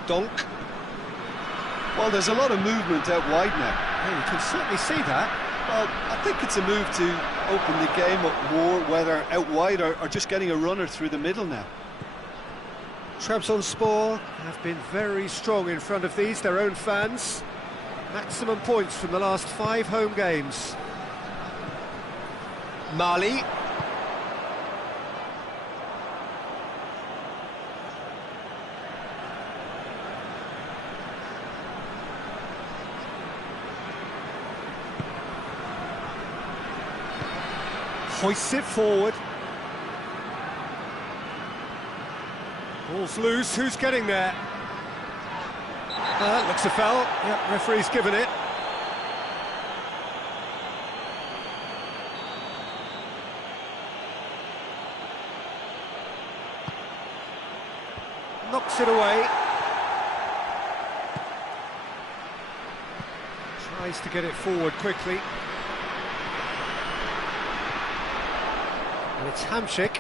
Donk. Well, there's a lot of movement out wide now. Yeah, you can certainly see that. Well, I think it's a move to open the game up more, whether out wide or just getting a runner through the middle now. Trabzonspor have been very strong in front of these, their own fans. Maximum points from the last 5 home games. Mali. Hoists it forward. Ball's loose, who's getting there? Looks a foul. Yep, referee's given it. Knocks it away. Tries to get it forward quickly. And it's Hamšík.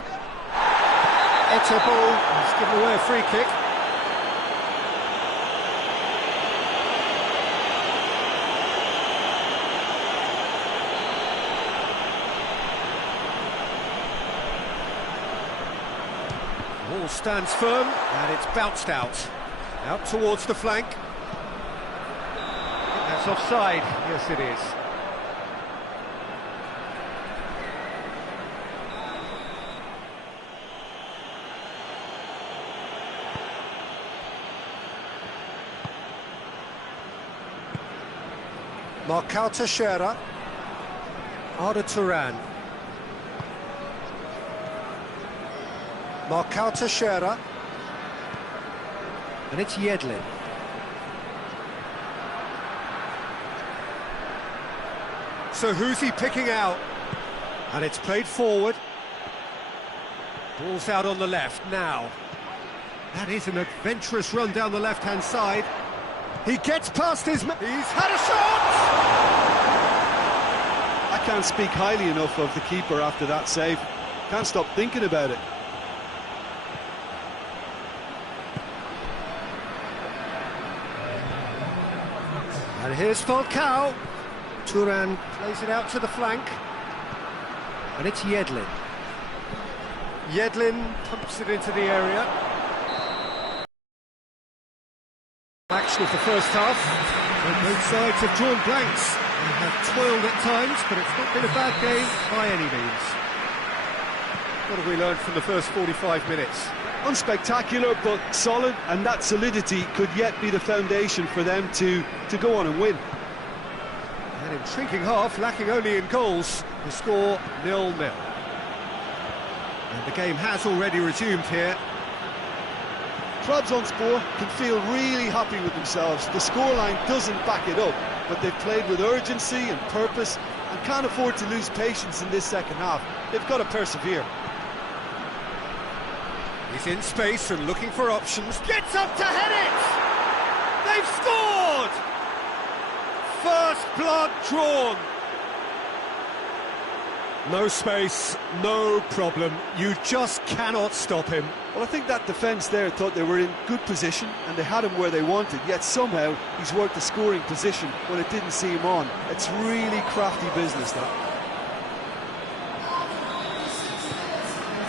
Etebo has given away a free kick. Ball stands firm and it's bounced out towards the flank. I think that's offside. Yes, it is. Marcao Teixeira, Arda Turan. Marcao Teixeira, and it's Yedlin. So who's he picking out? And it's played forward. Ball's out on the left now. That is an adventurous run down the left-hand side. He gets past his... He's had a shot! I can't speak highly enough of the keeper after that save. Can't stop thinking about it. And here's Falcao. Turan plays it out to the flank. And it's Yedlin. Yedlin pumps it into the area. Action of the first half. And both sides have drawn blanks. They have toiled at times, but it's not been a bad game by any means. What have we learned from the first 45 minutes? Unspectacular, but solid, and that solidity could yet be the foundation for them to go on and win. An intriguing half, lacking only in goals. The score 0-0. And the game has already resumed here. Trabzonspor can feel really happy with themselves. The scoreline doesn't back it up, but they've played with urgency and purpose and can't afford to lose patience in this second half. They've got to persevere. He's in space and looking for options. Gets up to head it! They've scored! First blood drawn. No space, no problem. You just cannot stop him. Well, I think that defence there thought they were in good position and they had him where they wanted, yet somehow he's worked the scoring position when it didn't see him on. It's really crafty business, that.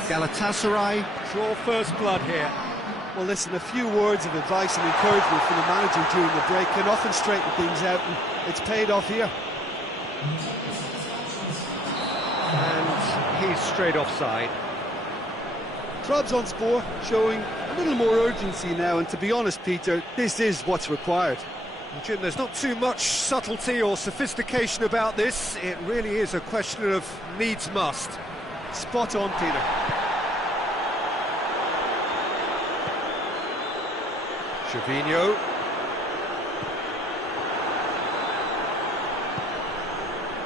Galatasaray draw first blood here. Well, listen, a few words of advice and encouragement from the manager during the break can often straighten things out, and it's paid off here. And he's straight offside. Trabzonspor showing a little more urgency now, and to be honest, Peter, this is what's required. Well, Jim, there's not too much subtlety or sophistication about this. It really is a question of needs must. Spot on, Peter. Gervinho.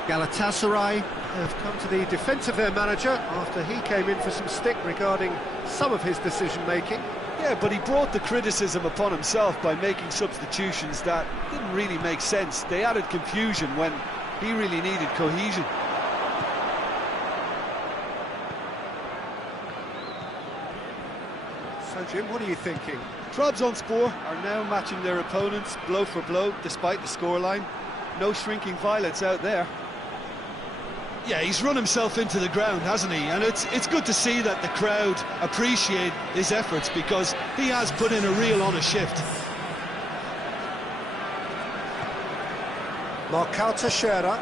Galatasaray have come to the defence of their manager after he came in for some stick regarding some of his decision-making. Yeah, but he brought the criticism upon himself by making substitutions that didn't really make sense. They added confusion when he really needed cohesion. So, Jim, what are you thinking? Trabzonspor are now matching their opponents blow for blow, despite the scoreline. No shrinking violets out there. Yeah, he's run himself into the ground, hasn't he? And it's good to see that the crowd appreciate his efforts, because he has put in a real honest shift. Marcao Teixeira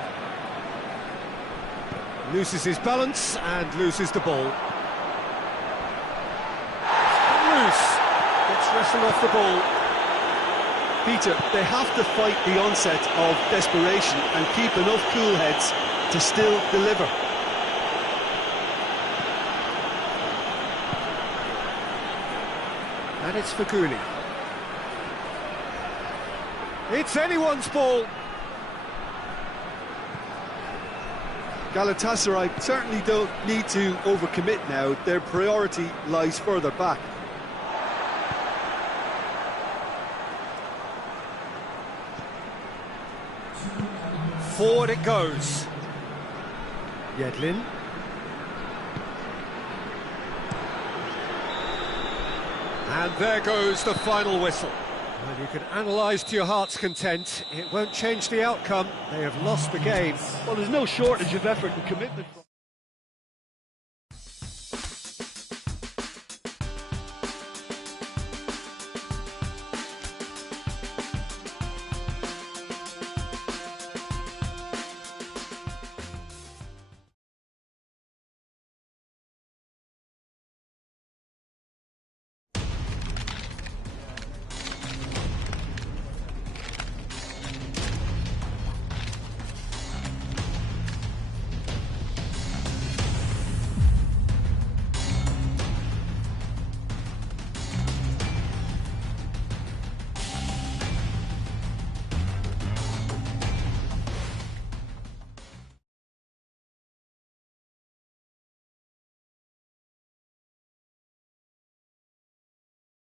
loses his balance and loses the ball. Loose. Gets wrestled off the ball. Peter, they have to fight the onset of desperation and keep enough cool heads to still deliver. And it's Faguli. It's anyone's ball. Galatasaray certainly don't need to overcommit now. Their priority lies further back. Forward it goes. Yedlin. And there goes the final whistle. Well, you can analyse to your heart's content. It won't change the outcome. They have lost the game. Well, there's no shortage of effort and commitment.